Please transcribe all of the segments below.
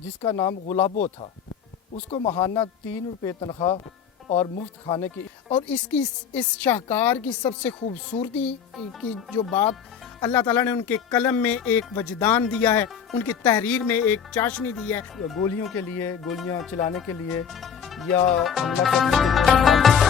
जिसका नाम गुलाबो था। उसको माहाना 3 रुपये तनख्वाह और मुफ्त खाने की। और इसकी इस शाहकार की सबसे खूबसूरती की जो बात, अल्लाह ताला ने उनके कलम में एक वजदान दिया है, उनकी तहरीर में एक चाशनी दी है। गोलियों के लिए, गोलियां चलाने के लिए या हमला करने के लिए।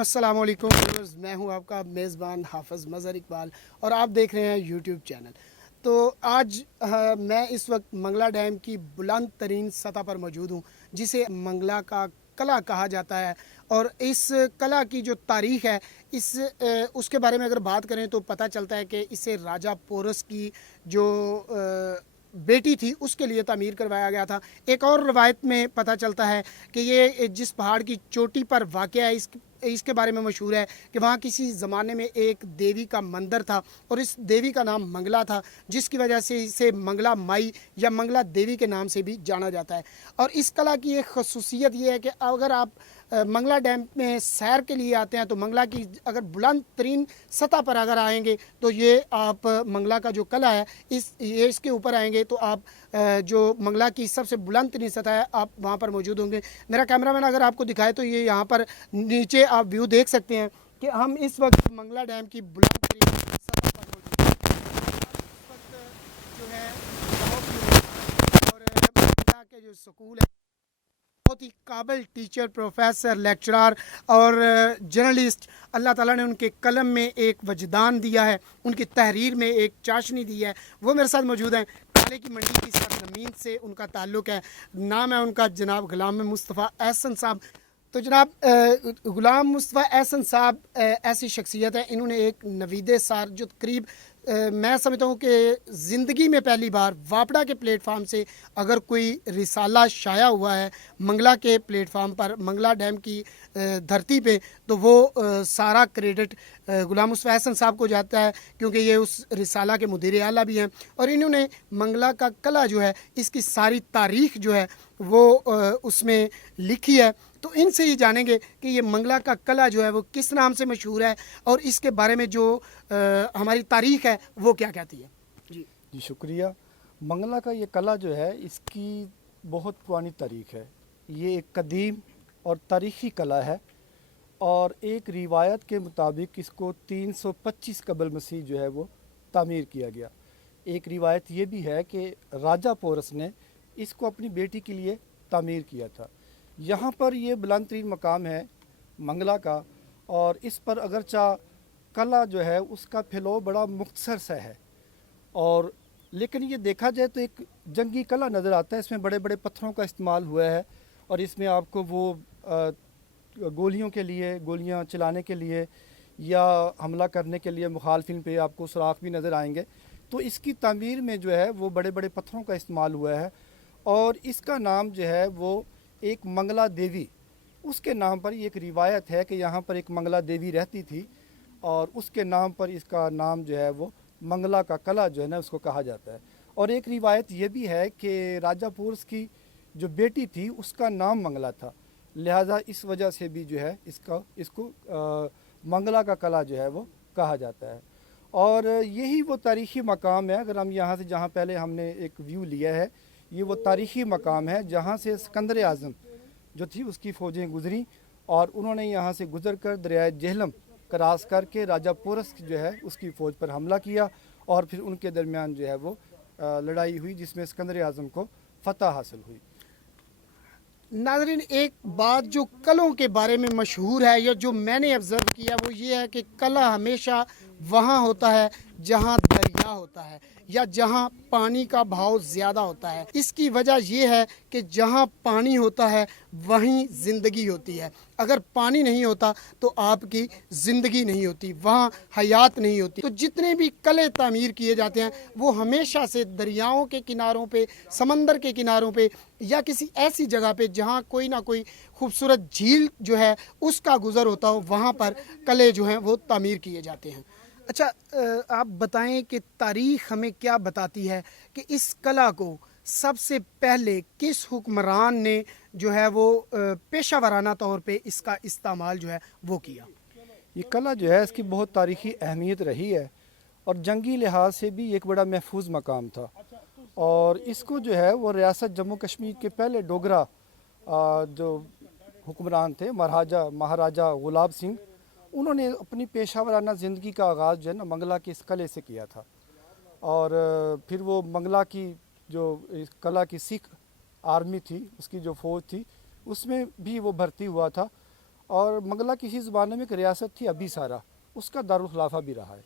अस्सलाम वालेकुम, मैं हूं आपका मेज़बान हाफ़िज़ मज़हर इकबाल और आप देख रहे हैं यूट्यूब चैनल। तो आज मैं इस वक्त मंगला डैम की बुलंद तरीन सतह पर मौजूद हूं, जिसे मंगला का कला कहा जाता है। और इस कला की जो तारीख़ है उसके बारे में अगर बात करें तो पता चलता है कि इसे राजा पोरस की जो बेटी थी उसके लिए तामीर करवाया गया था। एक और रवायत में पता चलता है कि ये जिस पहाड़ की चोटी पर वाक़या है इसके बारे में मशहूर है कि वहाँ किसी ज़माने में एक देवी का मंदिर था और इस देवी का नाम मंगला था, जिसकी वजह से इसे मंगला माई या मंगला देवी के नाम से भी जाना जाता है। और इस कला की एक खसूसियत ये है कि अगर आप मंगला डैम में सैर के लिए आते हैं तो मंगला की अगर बुलंद तरीन सतह पर अगर आएंगे तो ये आप मंगला का जो कला है इसके ऊपर आएंगे तो आप जो मंगला की सबसे बुलंद तरीन सतह है आप वहाँ पर मौजूद होंगे। मेरा कैमरामैन अगर आपको दिखाए तो ये यहाँ पर नीचे आप व्यू देख सकते हैं कि हम इस वक्त मंगला डैम की बुलंद तरीन सतह पर मौजूद हैं। इस वक्त जो है और मंगला के जो स्कूल है बहुत ही काबिल टीचर, प्रोफेसर, लेक्चरर और जर्नलिस्ट, अल्लाह ताला ने उनके कलम में एक वजदान दिया है, उनकी तहरीर में एक चाशनी दी है। वो मेरे साथ मौजूद हैं। काले की मंडी की सरजमीन से उनका ताल्लुक़ है। नाम है उनका जनाब गुलाम मुस्तफ़ा एहसन साहब। तो जनाब गुलाम मुस्तफ़ा एहसन साहब ऐसी शख्सियत है, इन्होंने एक नवीदे सार जो करीब मैं समझता हूँ कि ज़िंदगी में पहली बार वापड़ा के प्लेटफार्म से अगर कोई रिसाला शाया हुआ है मंगला के प्लेटफार्म पर, मंगला डैम की धरती पे, तो वो सारा क्रेडिट गुलाम मुस्तफ़ा एहसन साहब को जाता है, क्योंकि ये उस रिसाला के मुदीर आला भी हैं और इन्होंने मंगला का कला जो है इसकी सारी तारीख़ जो है वो उसमें लिखी है। तो इनसे ही जानेंगे कि ये मंगला का कला जो है वो किस नाम से मशहूर है और इसके बारे में जो हमारी तारीख़ है वो क्या कहती है। जी शुक्रिया। मंगला का ये कला जो है इसकी बहुत पुरानी तारीख़ है। ये एक कदीम और तारीख़ी कला है और एक रिवायत के मुताबिक इसको 325 कबल मसीह जो है वो तामीर किया गया। एक रिवायत ये भी है कि राजा पोरस ने इसको अपनी बेटी के लिए तामीर किया था। यहाँ पर ये बुलंद तरीन मकाम है मंगला का और इस पर अगरचा कला जो है उसका फैलाव बड़ा मुख्तसर सा है, और लेकिन ये देखा जाए तो एक जंगी कला नज़र आता है। इसमें बड़े बड़े पत्थरों का इस्तेमाल हुआ है और इसमें आपको वो गोलियों के लिए, गोलियां चलाने के लिए या हमला करने के लिए मुखालफिन पे आपको सुराख भी नज़र आएंगे। तो इसकी तामीर में जो है वो बड़े बड़े पत्थरों का इस्तेमाल हुआ है और इसका नाम जो है वो एक मंगला देवी, उसके नाम पर एक रिवायत है कि यहाँ पर एक मंगला देवी रहती थी और उसके नाम पर इसका नाम जो है वो मंगला का कला जो है ना उसको कहा जाता है। और एक रिवायत ये भी है कि राजा पोरस की जो बेटी थी उसका नाम मंगला था, लिहाजा इस वजह से भी जो है इसको मंगला का कला जो है वो कहा जाता है। और यही वो तारीख़ी मकाम है। अगर हम यहाँ से, जहाँ पहले हमने एक व्यू लिया है, ये वो तारीख़ी मकाम है जहाँ से सिकंदर आज़म जो थी उसकी फ़ौजें गुज़री और उन्होंने यहाँ से गुज़र कर दरियाए जेहलम क्रॉस करके राजा पोरस जो है उसकी फ़ौज पर हमला किया और फिर उनके दरमियान जो है वो लड़ाई हुई जिसमें सिकंदर आज़म को फ़तह हासिल हुई। नाज़रीन, एक बात जो कलों के बारे में मशहूर है या जो मैंने ऑब्ज़र्व किया वो ये है कि कला हमेशा वहाँ होता है जहाँ दरिया होता है या जहाँ पानी का भाव ज़्यादा होता है। इसकी वजह ये है कि जहाँ पानी होता है वहीं ज़िंदगी होती है। अगर पानी नहीं होता तो आपकी ज़िंदगी नहीं होती, वहाँ हयात नहीं होती। तो जितने भी किले तामीर किए जाते हैं वो हमेशा से दरियाओं के किनारों पे, समंदर के किनारों पे या किसी ऐसी जगह पे जहाँ कोई ना कोई खूबसूरत झील जो है उसका गुज़र होता हो, वहाँ पर किले जो हैं वो तामीर किए जाते हैं। अच्छा, आप बताएं कि तारीख़ हमें क्या बताती है कि इस कला को सबसे पहले किस हुक्मरान ने जो है वो पेशा वराना तौर पे इसका इस्तेमाल जो है वो किया। ये कला जो है इसकी बहुत तारीख़ी अहमियत रही है और जंगी लिहाज से भी एक बड़ा महफूज मकाम था। और इसको जो है वो रियासत जम्मू कश्मीर के पहले डोगरा जो हुक्मरान थे महाराजा गुलाब सिंह, उन्होंने अपनी पेशा वराना ज़िंदगी का आगाज़ जो है ना मंगला के इस कले से किया था। और फिर वो मंगला की जो इस कला की सिख आर्मी थी, उसकी जो फ़ौज थी, उसमें भी वो भर्ती हुआ था। और मंगला किसी ज़माने में एक रियासत थी अबीसारा, उसका दारुल खिलाफा भी रहा है।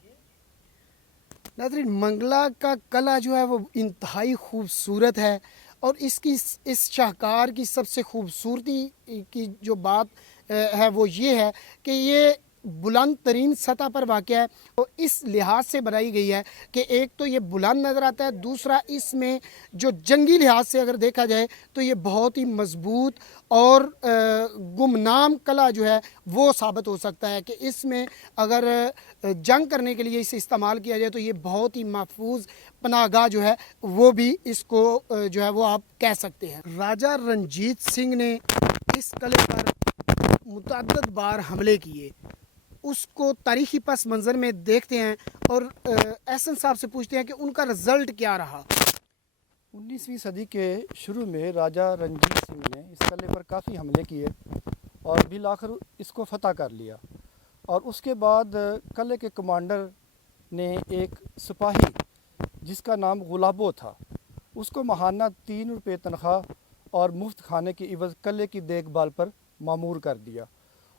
नाज़रीन, मंगला का कला जो है वो इंतहाई खूबसूरत है और इसकी इस शाहकार की सबसे खूबसूरती की जो बात है वो ये है कि ये बुलंद तरीन सतह पर वाक़या है। तो इस लिहाज से बनाई गई है कि एक तो ये बुलंद नज़र आता है, दूसरा इसमें जो जंगी लिहाज से अगर देखा जाए तो ये बहुत ही मजबूत और गुमनाम कला जो है वो साबित हो सकता है कि इसमें अगर जंग करने के लिए इसे इस्तेमाल किया जाए तो ये बहुत ही महफूज पनाहगाह जो है वो भी इसको जो है वो आप कह सकते हैं। राजा रणजीत सिंह ने इस कले पर मुतअद्दिद बार हमले किए, उसको तारीखी पस मंज़र में देखते हैं और एहसन साहब से पूछते हैं कि उनका रिज़ल्ट क्या रहा। 19वीं सदी के शुरू में राजा रणजीत सिंह ने इस किले पर काफ़ी हमले किए और बिल आखिर इसको फतह कर लिया। और उसके बाद किले के कमांडर ने एक सिपाही जिसका नाम गुलाबो था, उसको माहाना 3 रुपये तनख्वाह और मुफ्त खाने की इवज़ किले की देखभाल पर मामूर कर दिया।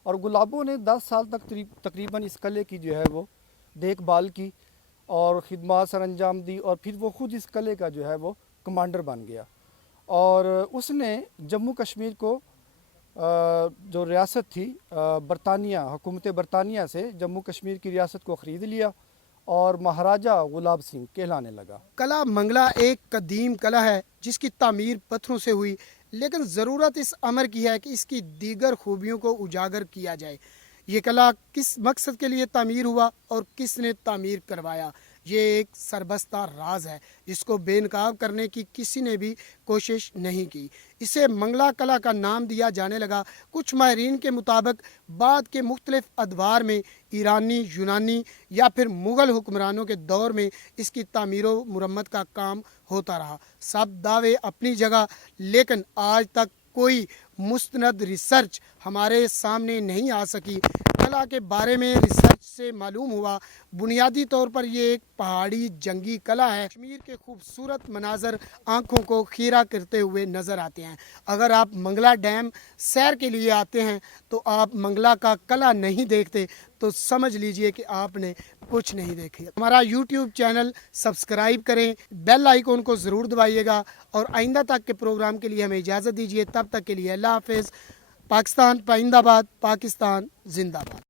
और गुलाबों ने 10 साल तक तकरीबन इस किले की जो है वो देखभाल की और ख़िदमत सर अंजाम दी। और फिर वो ख़ुद इस किले का जो है वो कमांडर बन गया। और उसने जम्मू कश्मीर को जो रियासत थी बरतानिया, हुकूमत बरतानिया से जम्मू कश्मीर की रियासत को ख़रीद लिया और महाराजा गुलाब सिंह कहलाने लगा। कला मंगला एक कदीम कला है जिसकी तामीर पत्थरों से हुई, लेकिन ज़रूरत इस अमर की है कि इसकी दीगर खूबियों को उजागर किया जाए। ये कला किस मकसद के लिए तामीर हुआ और किसने तामीर करवाया, ये एक सरबस्ता राज है जिसको बेनकाब करने की किसी ने भी कोशिश नहीं की। इसे मंगला कला का नाम दिया जाने लगा। कुछ माहिरीन के मुताबिक बाद के मुख्तलिफ अदवार में ईरानी, यूनानी या फिर मुग़ल हुक्मरानों के दौर में इसकी तामीर व मुरम्मत का काम होता रहा। सब दावे अपनी जगह, लेकिन आज तक कोई मुस्तनद रिसर्च हमारे सामने नहीं आ सकी। कला के बारे में रिसर्च से मालूम हुआ बुनियादी तौर पर ये एक पहाड़ी जंगी कला है। कश्मीर के खूबसूरत मनाजर आँखों को खीरा करते हुए नज़र आते हैं। अगर आप मंगला डैम सैर के लिए आते हैं तो आप मंगला का कला नहीं देखते तो समझ लीजिए कि आपने कुछ नहीं देखे। हमारा YouTube चैनल सब्सक्राइब करें, बेल आइकॉन को ज़रूर दबाइएगा और आइंदा तक के प्रोग्राम के लिए हमें इजाज़त दीजिए। तब तक के लिए अल्लाह हाफ़िज़। पाकिस्तान पाइंदाबाद, पाकिस्तान जिंदाबाद।